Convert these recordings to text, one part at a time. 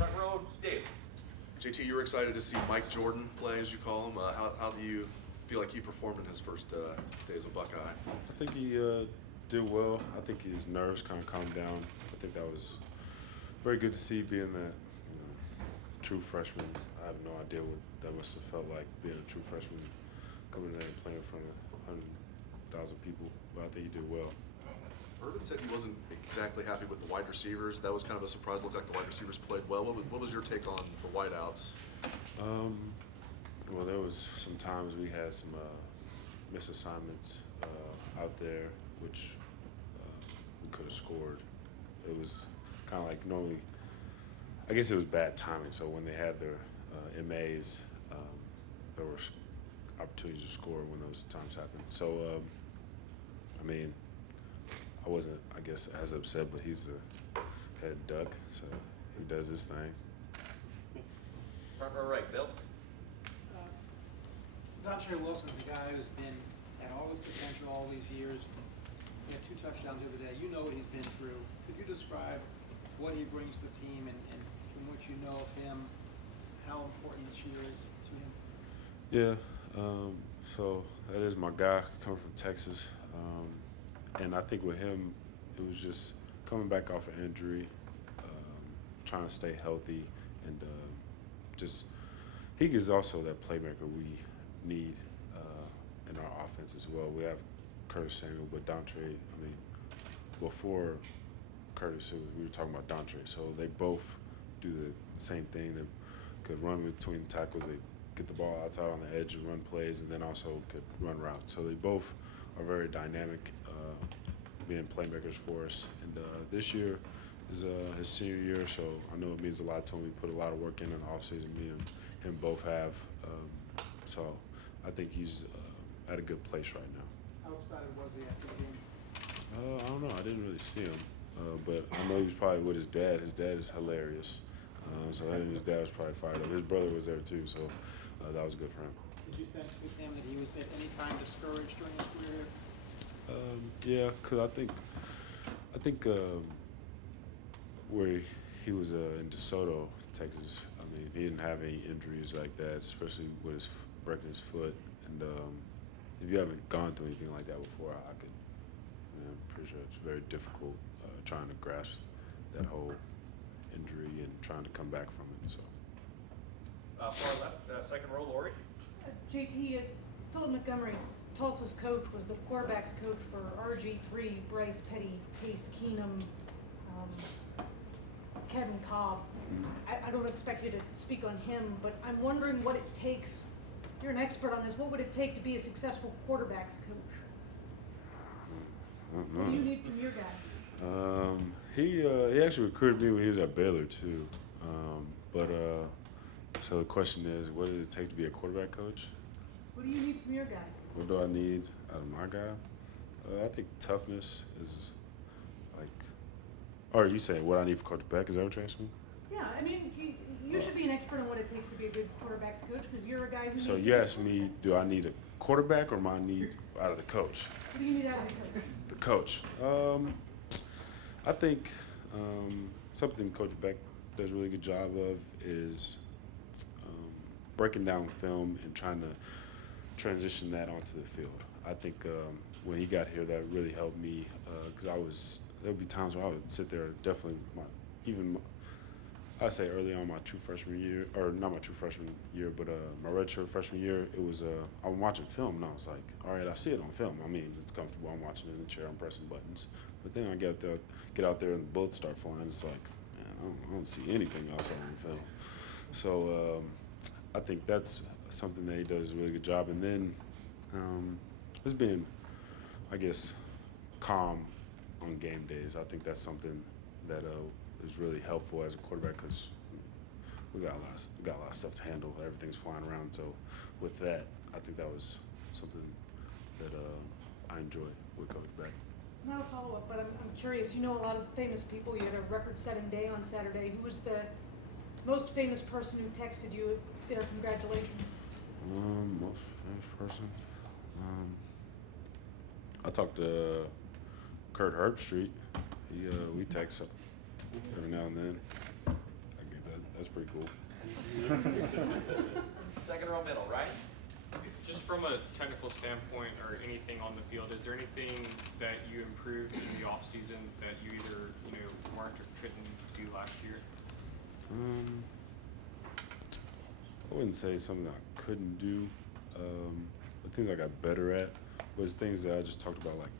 Front row, Dave. JT, you were excited to see Mike Jordan play, as you call him. How do you feel like he performed in his first day as a Buckeye? I think he did well. I think his nerves kind of calmed down. I think that was very good to see, being that true freshman. I have no idea what that must have felt like, being a true freshman, coming in there and playing in front of 100,000 people. But I think he did well. Urban said he wasn't exactly happy with the wide receivers. That was kind of a surprise. Looked like the wide receivers played well. What was your take on the wideouts? Well, there was some times we had some misassignments out there, which we could have scored. It was kind of like normally, I guess it was bad timing. So when they had their MAs, there were opportunities to score when those times happened. So, I mean, I wasn't, I guess, as upset, but he's the head duck, so he does his thing. Front row right, Bill. Dontre Wilson's the guy who's been at all his potential all these years. He had 2 touchdowns the other day. You know what he's been through. Could you describe what he brings to the team and from what you know of him, how important this year is to him? Yeah, so that is my guy coming from Texas. And I think with him, it was just coming back off an injury, trying to stay healthy, and just he is also that playmaker we need in our offense as well. We have Curtis Samuel, but Dontre, I mean, before Curtis, we were talking about Dontre. So they both do the same thing. They could run between tackles. They get the ball outside on the edge and run plays, and then also could run routes. So they both are very dynamic, being playmakers for us. And this year is his senior year, so I know it means a lot to him. We put a lot of work in the offseason. Me and him both have. So I think he's at a good place right now. How excited was he after the game? I don't know. I didn't really see him, but I know he was probably with his dad. His dad is hilarious, so I think his dad was probably fired up. His brother was there too, so that was good for him. Did you sense with him that he was at any time discouraged during his career here? Yeah, because I think where he was in DeSoto, Texas, I mean, he didn't have any injuries like that, especially with his breaking his foot. And if you haven't gone through anything like that before, I'm pretty sure it's very difficult trying to grasp that whole injury and trying to come back from it. So. Far left, second row, Lori. JT, Philip Montgomery, Tulsa's coach, was the quarterback's coach for RG3, Bryce Petty, Case Keenum, Kevin Cobb. I don't expect you to speak on him, but I'm wondering what it takes. You're an expert on this. What would it take to be a successful quarterback's coach? What do you need from your guy? He actually recruited me when he was at Baylor too. So the question is, what does it take to be a quarterback coach? What do you need from your guy? What do I need out of my guy? I think toughness is like. Or you saying what I need for Coach Beck? Is that what you're asking me? Yeah, I mean, you should be an expert on what it takes to be a good quarterback's coach because you're a guy who. So needs you asked me, do I need a quarterback or do I need out of the coach? What do you need out of the coach? The coach. I think something Coach Beck does a really good job of is breaking down film and trying to transition that onto the field. I think when he got here, that really helped me because there would be times where I would sit there, definitely I'd say early on my true freshman year, or not my true freshman year, but my redshirt freshman year, it was I'm watching film and I was like, all right, I see it on film. I mean, it's comfortable. I'm watching it in the chair. I'm pressing buttons. But then I get out there and the bullets start flying. It's like, man, I don't see anything else on film. So I think that's something that he does a really good job. And then just being, I guess, calm on game days. I think that's something that is really helpful as a quarterback because we got a lot of stuff to handle. Everything's flying around. So with that, I think that was something that I enjoyed with Coach Beck. Not a follow-up, but I'm curious. You know a lot of famous people. You had a record-setting day on Saturday. Who was the most famous person who texted you their congratulations? Most famous person? I talked to Kurt Herbstreit. We text every now and then. I get Second row middle, Ryan? Just from a technical standpoint or anything on the field, is there anything that you improved in the off season that you either weren't or couldn't do last year? I wouldn't say something I couldn't do. The things I got better at was things that I just talked about, like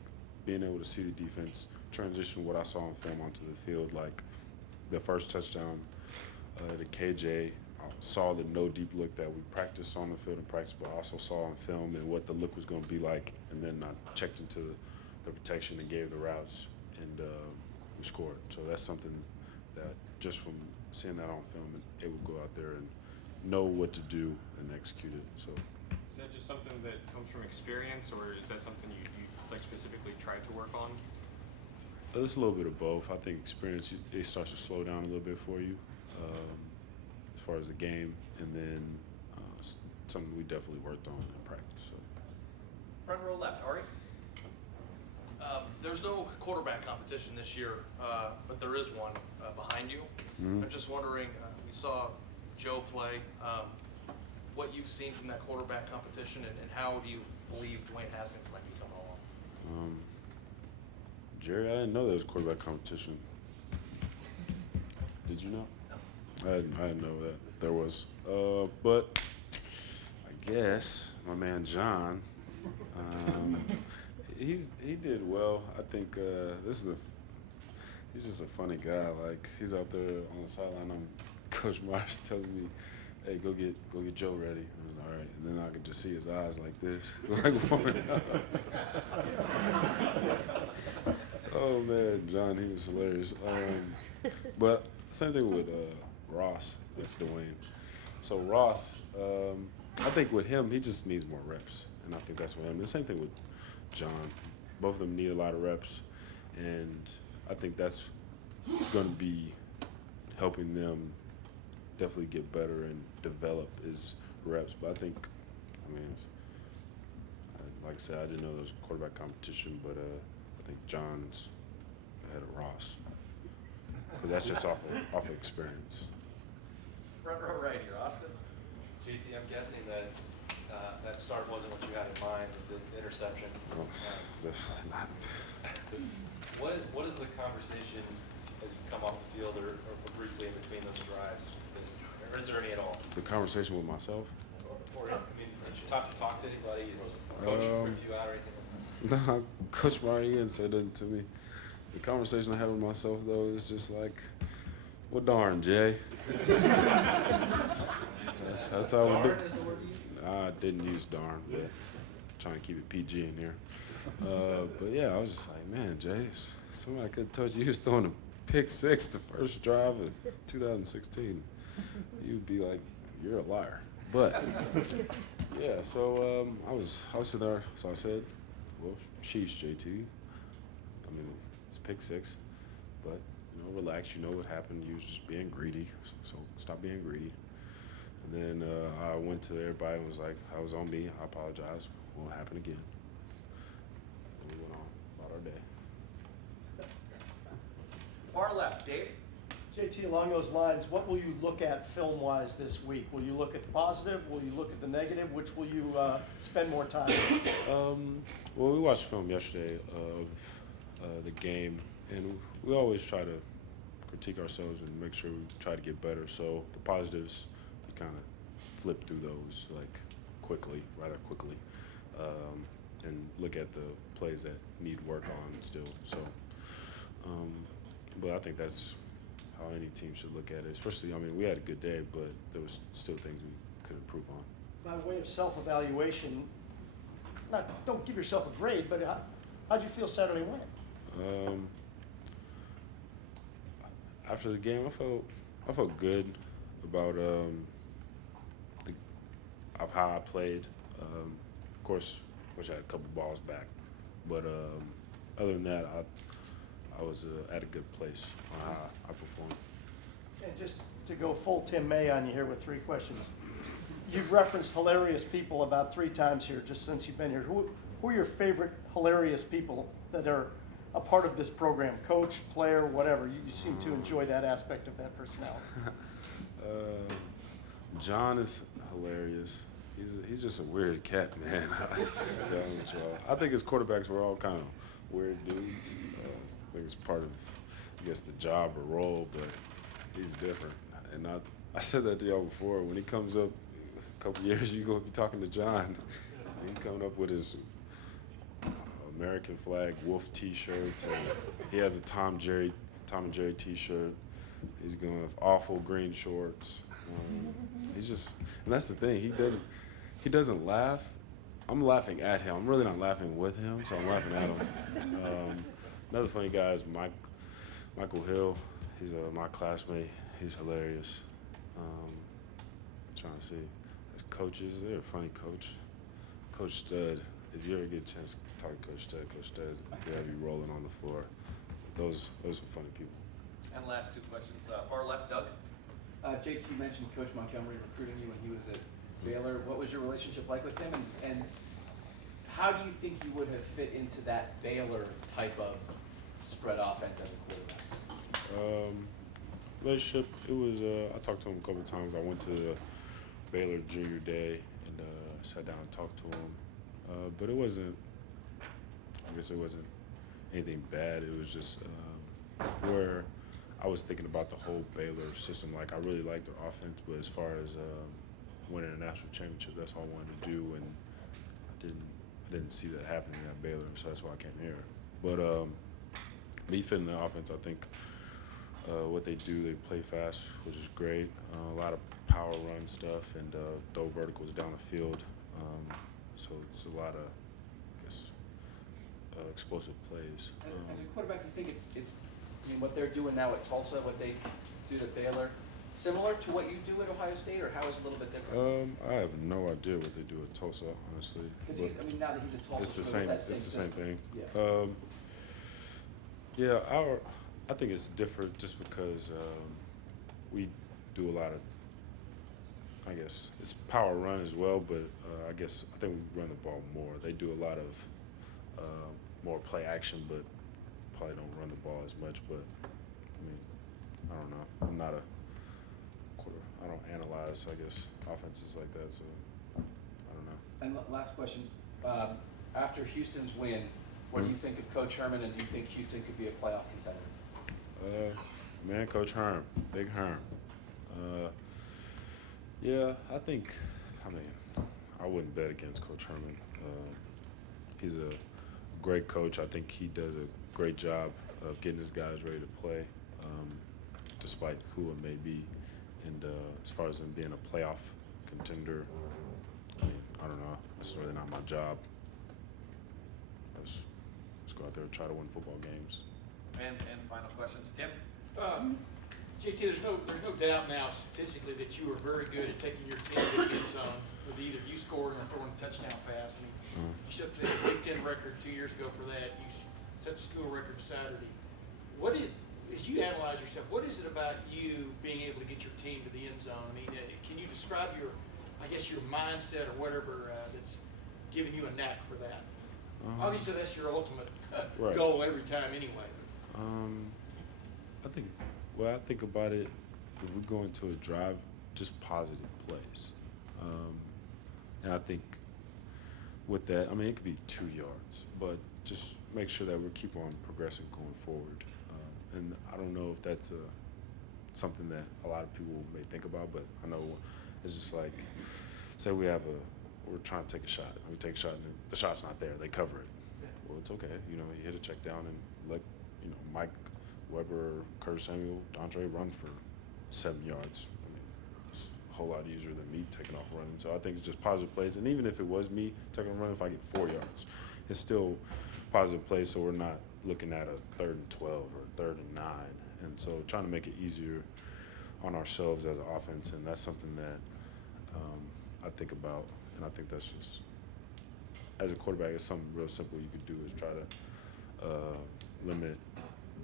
being able to see the defense transition what I saw on film onto the field, like the first touchdown to KJ. I saw the no deep look that we practiced on the field in practice, but I also saw on film and what the look was going to be like, and then I checked into the protection and gave the routes, and we scored. So that's something that just from seeing that on film, it would go out there and know what to do and execute it. So Is that just something that comes from experience, or is that something you like specifically tried to work on? it's a little bit of both. I think experience, it starts to slow down a little bit for you as far as the game, and then something we definitely worked on in practice. So. Front row left, Ari? There's no quarterback competition this year, but there is one behind you. Mm-hmm. I'm just wondering, we saw Joe play, what you've seen from that quarterback competition, and how do you believe Dwayne Haskins might be coming along? Jerry, I didn't know there was quarterback competition. Did you know? No. I didn't know that there was. But I guess my man John, he did well. I think he's just a funny guy. Like, he's out there on the sideline. Coach Myers telling me, "Hey, go get Joe ready." I was like, all right, and then I could just see his eyes like this, like warming up. Oh man, John, he was hilarious. But same thing with Ross. That's Dwayne. So Ross, I think with him, he just needs more reps, and I think that's with him. The same thing with John. Both of them need a lot of reps, and I think that's going to be helping them definitely get better and develop his reps. But I mean, like I said, I didn't know there was a quarterback competition, but I think John's ahead of Ross, because that's just off of experience. Front row right here, Austin? JT, I'm guessing that that start wasn't what you had in mind with the interception. Oh, it's definitely not. What is the conversation as you come off the field or briefly in between those drives? Or is there any at all? The conversation with myself? Or I mean, did you talk to anybody? Coach rip you out or anything? No, Coach Marion said that to me. The conversation I had with myself, though, is just like, well, darn, Jay. That's how we do. I didn't use darn, but trying to keep it PG in here. But yeah, I was just like, man, Jay, somebody could have told you was throwing a pick six the first drive of 2016. You'd be like, you're a liar. But yeah, so I was sitting there, so I said, well, sheesh, JT. I mean, it's pick six, but relax. You know what happened. You was just being greedy, so stop being greedy. And then I went to everybody and was like, "I was on me. I apologize. Won't happen again." And we went on about our day. Far left, Dave? JT, along those lines, what will you look at film-wise this week? Will you look at the positive? Will you look at the negative? Which will you spend more time on? Well, we watched film yesterday of the game, and we always try to critique ourselves and make sure we try to get better. So the positives, we kind of flip through those rather quickly, and look at the plays that need work on still. So, but I think that's how any team should look at it. Especially, I mean, we had a good day, but there was still things we could improve on. By way of self-evaluation, don't give yourself a grade, but how'd you feel Saturday went? After the game, I felt good about of how I played. Of course, wish I had a couple balls back, but other than that, I was at a good place on how I performed. And just to go full Tim May on you here with 3 questions. You've referenced hilarious people about 3 times here just since you've been here. Who are your favorite hilarious people that are a part of this program? Coach, player, whatever. You seem to enjoy that aspect of that personality. John is hilarious. He's just a weird cat, man. I think as quarterbacks, we're all kind of weird dudes. I think it's part of, I guess, the job or role, but he's different. And I said that to y'all before. When he comes up a couple years, you're going to be talking to John. He's coming up with his American flag wolf T-shirts, and he has a Tom and Jerry T-shirt. He's going with awful green shorts. He's just, and that's the thing. He doesn't laugh. I'm laughing at him. I'm really not laughing with him, so I'm laughing at him. Another funny guy is Michael Hill. He's my classmate. He's hilarious. Trying to see his coaches. They're a funny coach. Coach Stud. If you ever get a chance to talk to Coach Stud, he'll have you rolling on the floor. Those are funny people. And last two questions. Far left, Doug. JT, you mentioned Coach Montgomery recruiting you when he was at Baylor. What was your relationship like with him, and how do you think you would have fit into that Baylor type of spread offense as a quarterback? Relationship, it was, I talked to him a couple of times. I went to Baylor junior day and sat down and talked to him. But it wasn't anything bad. It was just where I was thinking about the whole Baylor system. Like, I really liked their offense, but as far as winning a national championship, that's all I wanted to do, and I didn't see that happening at Baylor, so that's why I came here. But me fitting the offense, I think what they do, they play fast, which is great. A lot of power run stuff and throw verticals down the field. So it's a lot of, I guess, explosive plays. As a quarterback, you think it's I mean, what they're doing now at Tulsa, what they do at Baylor, similar to what you do at Ohio State, or how is it a little bit different? I have no idea what they do at Tulsa, honestly. Because now that he's at Tulsa, It's the so same. that It's the same system. thing. Yeah. I think it's different just because we do a lot of, I guess, it's power run as well, but I think we run the ball more. They do a lot of more play action, but probably don't run the ball as much. But I mean, I don't know. I'm not a quarter. I don't analyze, I guess, offenses like that, so I don't know. And last question, after Houston's win, what do you think of Coach Herman, and do you think Houston could be a playoff contender? Man, Coach Herm, Big Herm. Yeah, I wouldn't bet against Coach Herman. He's a great coach. I think he does a great job of getting his guys ready to play, despite who it may be. And as far as him being a playoff contender, I don't know. It's really not my job. Let's go out there and try to win football games. And final questions. Tim? JT, there's no doubt now statistically that you were very good at taking your team to the end zone with either you scoring or throwing a touchdown pass. I mean, you set the Big Ten record 2 years ago for that. You set the school record Saturday. As you analyze yourself, what is it about you being able to get your team to the end zone? I mean, can you describe your mindset or whatever that's giving you a knack for that? Obviously, that's your ultimate Right. goal every time anyway. I think about it, if we go into a drive, just positive plays. And I think with that, I mean, it could be 2 yards, but just make sure that we keep on progressing going forward. And I don't know if that's something that a lot of people may think about, but I know it's just like, say we're trying to take a shot. We take a shot and the shot's not there. They cover it. Well, it's okay. You hit a check down and let, Mike Weber, Curtis Samuel, Dondre run for 7 yards. I mean, it's a whole lot easier than me taking off running. So I think it's just positive plays. And even if it was me taking a run, if I get 4 yards, it's still positive plays. So we're not looking at a 3rd and 12 or 3rd and 9. And so trying to make it easier on ourselves as an offense. And that's something that I think about. And I think that's just, as a quarterback, it's something real simple you could do is try to limit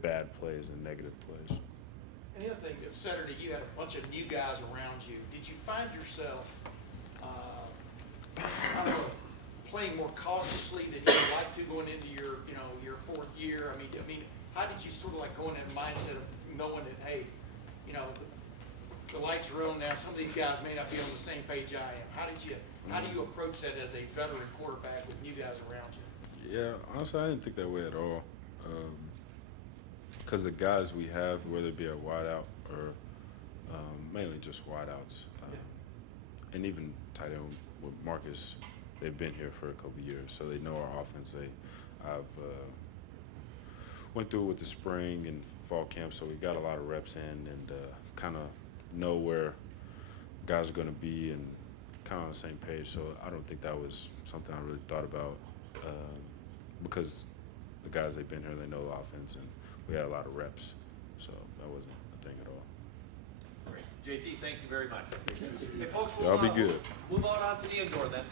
bad plays and negative plays. And the other thing, Saturday you had a bunch of new guys around you. Did you find yourself, I don't know, playing more cautiously than you would like to going into your 4th year? I mean, how did you sort of like go in that mindset of knowing that, hey, the lights are on now, some of these guys may not be on the same page I am. How do you approach that as a veteran quarterback with you guys around you? Yeah, honestly, I didn't think that way at all. Because the guys we have, whether it be a wideout or mainly just wideouts, and even tight end with Marcus, they've been here for a couple years, so they know our offense. I've went through it with the spring and fall camp, so we got a lot of reps in and kind of know where guys are going to be and kind of on the same page. So I don't think that was something I really thought about because the guys, they've been here, they know the offense, and we had a lot of reps, so that wasn't a thing at all. Great. JT, thank you very much. Hey, folks, Y'all be good. Move on to the indoor then.